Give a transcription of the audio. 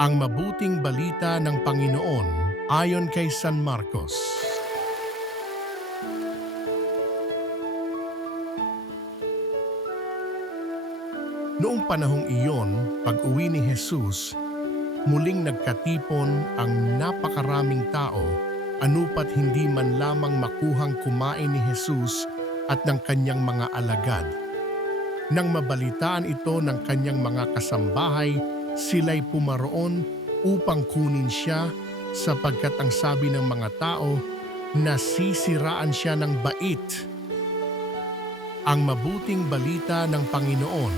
Ang mabuting balita ng Panginoon ayon kay San Marcos. Noong panahong iyon, pag-uwi ni Jesus, muling nagkatipon ang napakaraming tao, anupat hindi man lamang makuhang kumain ni Jesus at ng kanyang mga alagad. Nang mabalitaan ito ng kanyang mga kasambahay, sila'y pumaroon upang kunin siya sapagkat ang sabi ng mga tao, nasisiraan siya ng bait. Ang mabuting balita ng Panginoon